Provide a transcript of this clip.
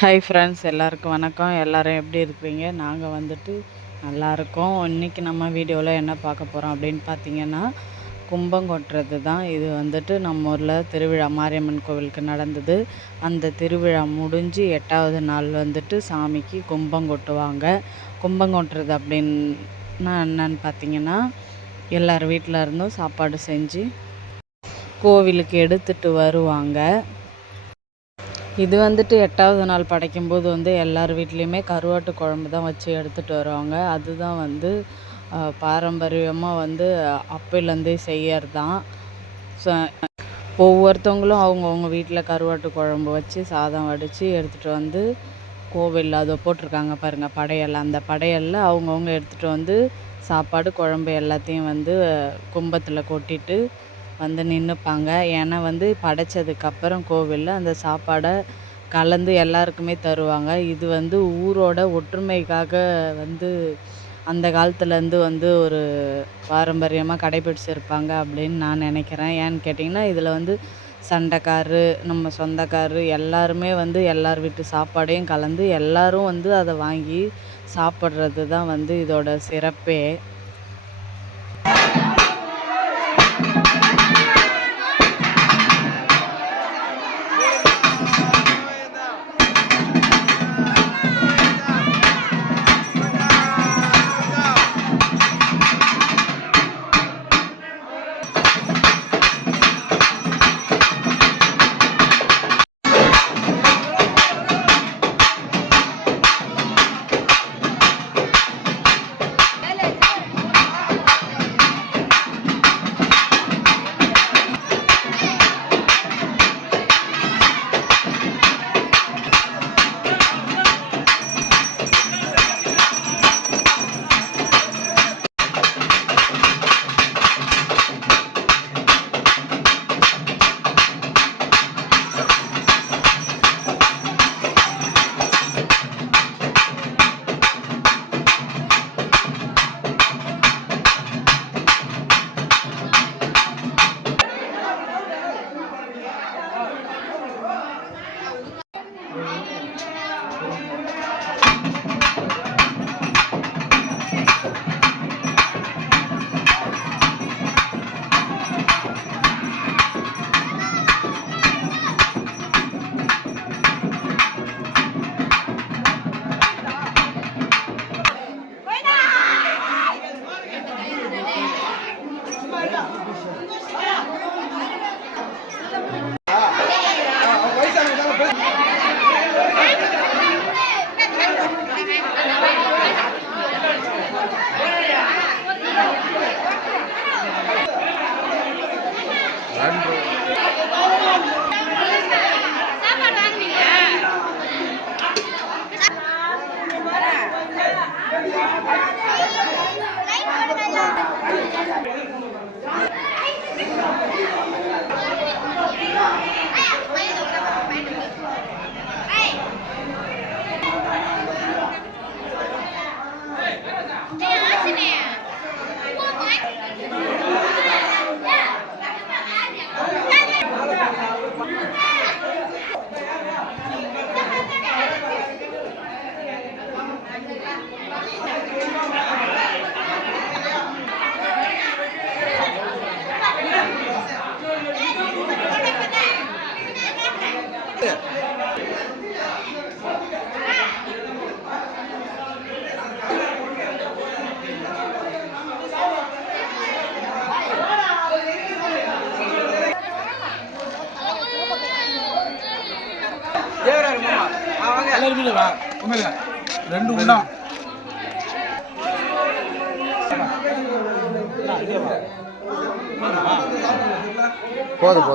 Hi friends, எல்லாருக்கும் வணக்கம். எல்லோரும் எப்படி இருக்கிறீங்க? நாங்கள் வந்துட்டு நல்லாயிருக்கோம். இன்றைக்கி நம்ம வீடியோவில் என்ன பார்க்க போகிறோம் அப்படின்னு பார்த்தீங்கன்னா, கும்பம் கொட்டுறது தான். இது வந்துட்டு நம்ம ஊரில் திருவிழா மாரியம்மன் கோவிலுக்கு நடந்தது. அந்த திருவிழா முடிஞ்சு 8வது நாள் வந்துட்டு சாமிக்கு கும்பம் கொட்டுவாங்க. கும்பம் கொட்டுறது அப்படின்னா என்னன்னு பார்த்தீங்கன்னா, எல்லார் வீட்டில் இருந்தும் சாப்பாடு செஞ்சு கோவிலுக்கு எடுத்துகிட்டு வருவாங்க. இது வந்துட்டு 8வது நாள் படைக்கும்போது எல்லார் வீட்லேயுமே கருவாட்டு குழம்பு தான் வச்சு எடுத்துகிட்டு வருவாங்க. அதுதான் பாரம்பரியமாக அப்போலேருந்தே செய்யறது தான். ஒவ்வொருத்தவங்களும் அவங்கவுங்க வீட்டில் கருவாட்டு குழம்பு வச்சு சாதம் வடித்து எடுத்துகிட்டு வந்து கோவிலில் அதை போட்டிருக்காங்க பாருங்கள், படையல். அந்த படையலில் அவங்கவுங்க எடுத்துகிட்டு வந்து சாப்பாடு குழம்பு எல்லாத்தையும் கும்பத்தில் கொட்டிட்டு நின்றுப்பாங்க. ஏன்னா படைச்சதுக்கப்புறம் கோவிலில் அந்த சாப்பாடை கலந்து எல்லாருக்குமே தருவாங்க. இது ஊரோட ஒற்றுமைக்காக அந்த காலத்துலேருந்து ஒரு பாரம்பரியமாக கடைப்பிடிச்சிருப்பாங்க அப்படின்னு நான் நினைக்கிறேன். ஏன்னு கேட்டிங்கன்னா, இதில் சண்டைக்காரு, நம்ம சொந்தக்காரு எல்லாருமே எல்லார் வீட்டு சாப்பாடையும் கலந்து எல்லோரும் அதை வாங்கி சாப்பிட்றது தான் இதோட சிறப்பே. ரெண்டு உண்டா போதும்